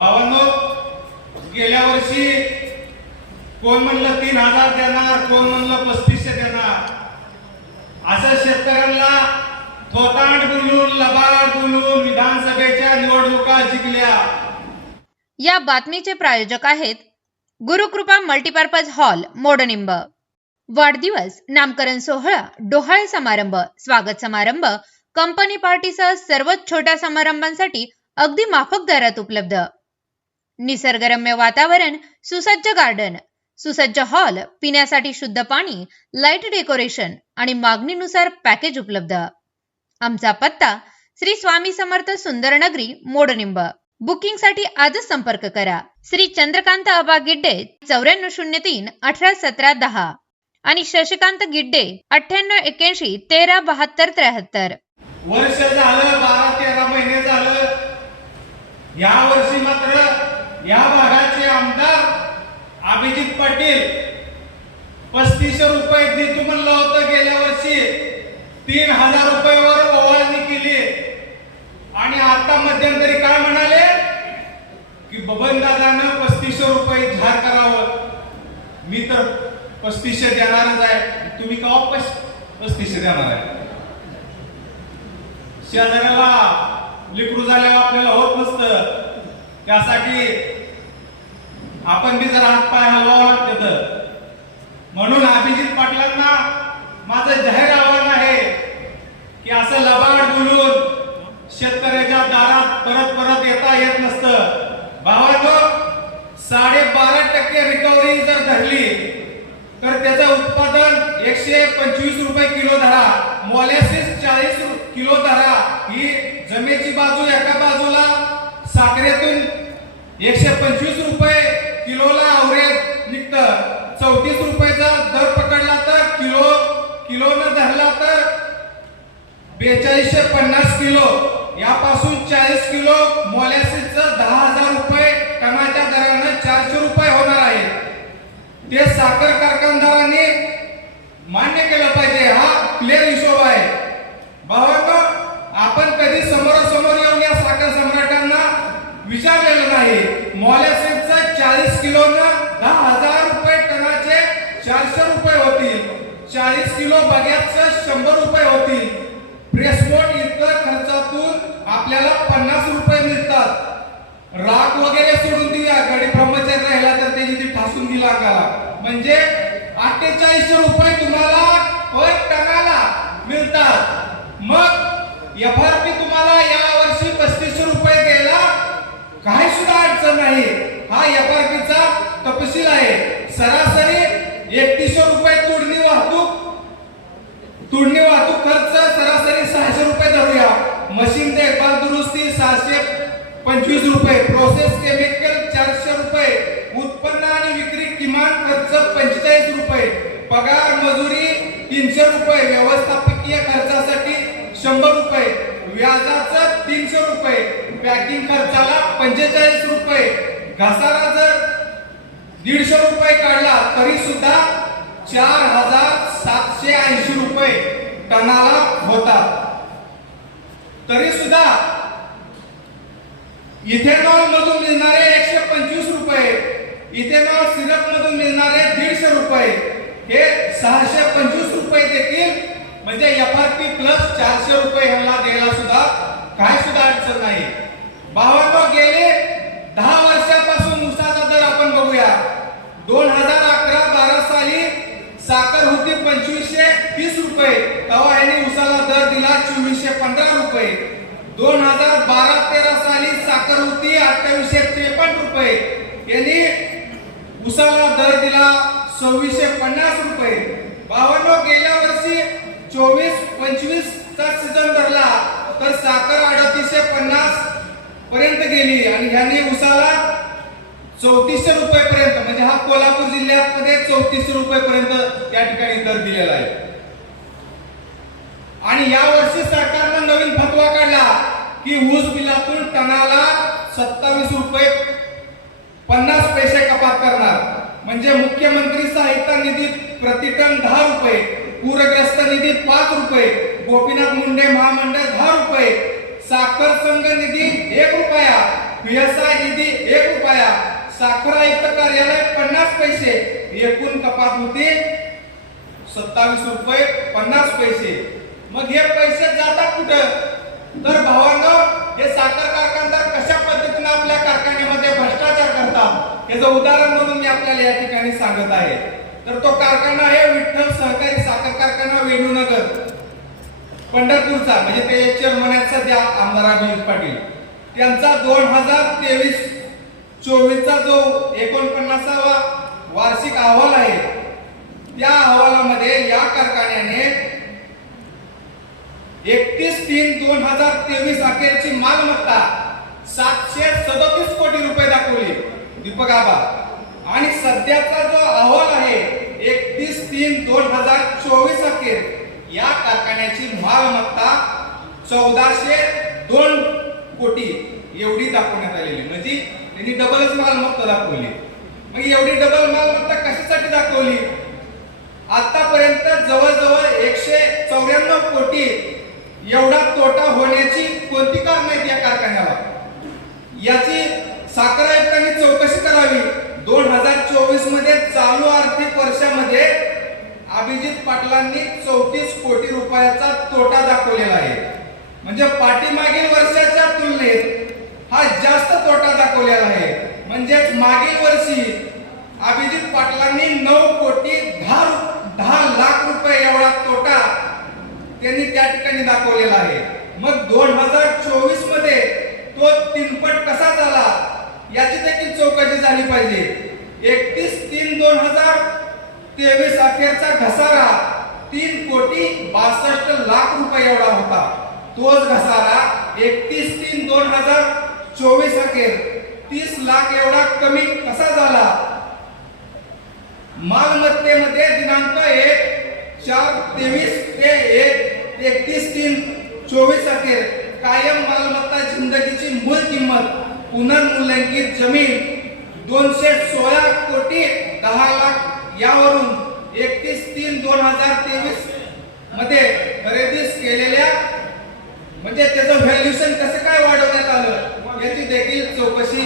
भावांनो गेल्या वर्षी कोण म्हणलं तीन हजार देणार कोण म्हणलं पस्तीसशे देणार? असं शेतकऱ्यांना थोतांड बोलून लबाड बोलून विधानसभेच्या निवडणुका जिंकल्या. या बातमीचे प्रायोजक आहेत गुरुकृपा मल्टीपर्पज हॉल मोडनिंब. वाढदिवस नामकरण सोहळा डोहाळे समारंभ स्वागत समारंभ कंपनी पार्टीसह सर्वच छोट्या समारंभांसाठी अगदी माफक दरात उपलब्ध. निसर्गरम्य वातावरण सुसज्ज गार्डन सुसज्ज हॉल पिण्यासाठी शुद्ध पाणी लाइट डेकोरेशन आणि मागणीनुसार पॅकेज उपलब्ध. आमचा पत्ता श्री स्वामी समर्थ सुंदरनगरी मोडनिंब. बुकिंगसाठी आजच संपर्क करा. श्री चंद्रकांत अबा गिड्डे चौऱ्याण्णव शून्य तीन अठरा सतरा दहा. आणि शशिकांत गिड्डे अठ्ठ्याण्णव एक्याऐंशी तेरा बहात्तर त्र्याहत्तर. वर्ष झालं बारा तेरा महिने झालं या वर्षी मात्र या भागाचे आमदार अभिजित पाटील. पस्तीसशे रुपये देतो म्हणलं होतं गेल्या वर्षी. तीन हजार रुपयावर ओवाळणी केली. आणि आता मध्यंतरी काय म्हणाले? की बबन दादानं पस्तीसशे रुपये झार करावं. मी तर पस्तीसशे देणारच आहे. तुम्ही का वापस पस्तीसशे देणार आहे? शेजाऱ्याला लिकरू झाल्यावर आपल्याला होत नसतं. त्यासाठी आपण बी जर हातपाय हलवावं लागतं तर. म्हणून अभिजित पाटलांना माझं जाहीर आव्हान आहे की असं लबाड बोलून शेतकऱ्याच्या दारात परत परत येता येत नसतं. भावानो साडेबारा टक्के रिकव्हरी जर धरली तर त्याचं उत्पादन एकशे पंचवीस रुपये किलो धरा. मोलॅसिस चाळीस किलो धरा. ही जमेची बाजू एका बाजूला साखरेतून एकशे पंचवीस रुपये किलोला अवरेज निघतं. चौतीस रुपयाचा दर पकडला तर किलो किलोनं धरला तर बेचाळीसशे पन्नास किलो. यापासून चाळीस किलो मोलॅसिसचं दहा हजार रुपये टनाच्या दरानं चारशे रुपये होणार आहे. ते साखर कारखानदारांनी मान्य केलं पाहिजे. हा क्लिअर हिशोब आहे. भावांनो आपण कधी समोरासमोर येऊन या साखर सम्राटांना विचारलेलं नाही. मोलॅसिस चाळीस किलोनं दहा हजार रुपये टनाचे चारशे रुपये होतील. चाळीस किलो बग्याचं शंभर रुपये होतील. प्रेसपोर्ट इतर खर्चातून आपल्याला पन्नास रुपये मिळतात. राख वगैरे सोडून दिला गाडी ब्रह्मचारी राहिला तर त्याची ती ठासून दिला का म्हणजे अठ्ठेचाळीसशे रुपये तुम्हाला पर टनाला मिळतात. मग एफ आर पी तुम्हाला या वर्षी पस्तीसशे रुपये द्यायला काही सुद्धा अडचण नाही. हा एफ आर तपशील आहे. सरासरी एकतीसशे रुपये तोडणी वाहतूक तोडणी वाहतूक खर्च सरासरी सहाशे रुपये धरूया. मशीन देखभाल दुरुस्ती सहाशे पंचवीस रुपये. प्रोसेस केमिकल चारशे रुपये. उत्पन्न आणि विक्री किमान खर्च पंचेचाळीस रुपये. पगार मजुरी तीनशे रुपये. व्यवस्थापकीय खर्चासाठी शंभर रुपये. व्याजाचं तीनशे रुपये. पॅकिंग खर्चाला पंचेचाळीस रुपये. घसारा जर दीडशे रुपये काढला तरी सुद्धा चार हजार सातशे ऐंशी रुपये टनाला होतात. तरी सुद्धा इथेनॉल मधून मिळणारे एकशे पंचवीस रुपये इथेनॉल सिरप मधून मिळणारे दीडशे रुपये हे सहाशे पंचवीस रुपये देखील म्हणजे एफ आर पी प्लस चारशे रुपये ह्याला द्यायला सुद्धा काय सुद्धा अडचण नाही. भावांनो गेले दहा वर्षापासून ऊसाचा दर आपण बघूया दोन हजार अकरा बारा साली साखर होती पंचवीसशे तीस रुपये तेव्हा यांनी उसाला दर दिला चोवीसशे पंधरा रुपये. दोन हजार बारा तेरा साली साखर होती अठ्ठावीसशे त्रेपन्न रुपये. यांनी उसाला दर दिला सव्वीसशे पन्नास रुपये. बावन्न गेल्या वर्षी चोवीस पंचवीस चा सीझन धरला. तर साखर अडतीसशे पन्नास पर्यंत गेली आणि ह्याने उसाला चौतीसशे रुपये पर्यंत म्हणजे हा कोल्हापूर जिल्ह्यामध्ये चौतीसशे रुपये पर्यंत या ठिकाणी दर दिलेला आहे. आणि या वर्षी सरकारनं नवीन फतवा काढला की ऊस बिलातून टनाला सत्तावीस रुपये पन्नास पैसे कपात करणार. म्हणजे मुख्यमंत्री सहायता निधीत प्रतिटन दहा रुपये पूरग्रस्त निधीत पाच रुपये गोपीनाथ मुंडे महामंडळ दहा रुपये साखर संघ निधी एक रुपया पीएसआय निधी एक रुपया साखर आयुक्त कार्यालय पन्नास पैसे एकूण कपात होते सत्तावीस रुपये पन्नास पैसे. मग हे पैसे जातात कुठं? तर भावांनो हे साखर कारखानदार कशा पद्धतीनं आपल्या कारखान्यामध्ये भ्रष्टाचार करतात याचं उदाहरण म्हणून मी आपल्याला या ठिकाणी सांगत आहे. तर तो कारखाना आहे विठ्ठल सहकारी साखर कारखाना वेणूनगर. पंढरपूरचा म्हणजे ते चेअरमन आहेत सध्या आमदार अभिजित पाटील. त्यांचा दोन हजार तेवीस चोवीसचा जो एकोणपन्नासावा वार्षिक अहवाल आहे त्या अहवालामध्ये या कारखान्याने एकतीस तीन दोन हजार तेवीस अखेरची मालमत्ता सातशे सदतीस कोटी रुपये दाखवली. दीपक आबा आणि सध्याचा जो अहवाल आहे एकतीस तीन दोन हजार चोवीस अखेर या कारखान्याची मालमत्ता चौदाशे दोन कोटी एवढी दाखवण्यात आलेली. म्हणजे त्यांनी डबलच मालमत्ता दाखवली. मग एवढी डबल मालमत्ता कशासाठी दाखवली? आतापर्यंत जवळजवळ एकशे चौऱ्याण्णव कोटी एवढा तोटा होण्याची कोणती कारण आहेत या कारखान्याला याची साखर आयुक्तांनी चौकशी करावी दोन हजार चोवीसमध्ये चालू आर्थिक वर्षामध्ये अभिजित पाटलांनी चौतीस कोटी रुपयाचा तोटा दाखवलेला आहे. म्हणजे पाठीमागील वर्षाच्या तुलनेत हा जास्त तोटा दाखवलेला आहे. म्हणजेच मागील वर्षी अभिजित पाटलांनी नऊ कोटी दहा रु- दहा लाख रुपये एवढा तोटा त्यांनी त्या ठिकाणी दाखवलेला आहे मग दोन हजार चोवीसमध्ये तो तीनपट कसा झाला याची देखील चौकशी झाली पाहिजे एकतीस तीन दोन हजार तेवीस अखेरचा घसारा तीन कोटी बासष्ट लाख रुपये एवढा होता. तोच घसारा एकतीस तीन दोन हजार चोवीस अखेर तीस लाख एवढा कमी कसा झाला? मालमत्तेमध्ये दिनांक एक चार तेवीस ते एक एकतीस तीन चोवीस अखेर कायम मालमत्ता जिंदगीची मूळ किंमत पुनर्मूल्यांकित जमीन दोनशे सोळा कोटी यावरून एकतीस तीन दोन हजार तेवीसमध्ये खरेदीस केलेल्या म्हणजे त्याचं व्हॅल्युएशन कसं काय वाढवण्यात आलं याची देखील चौकशी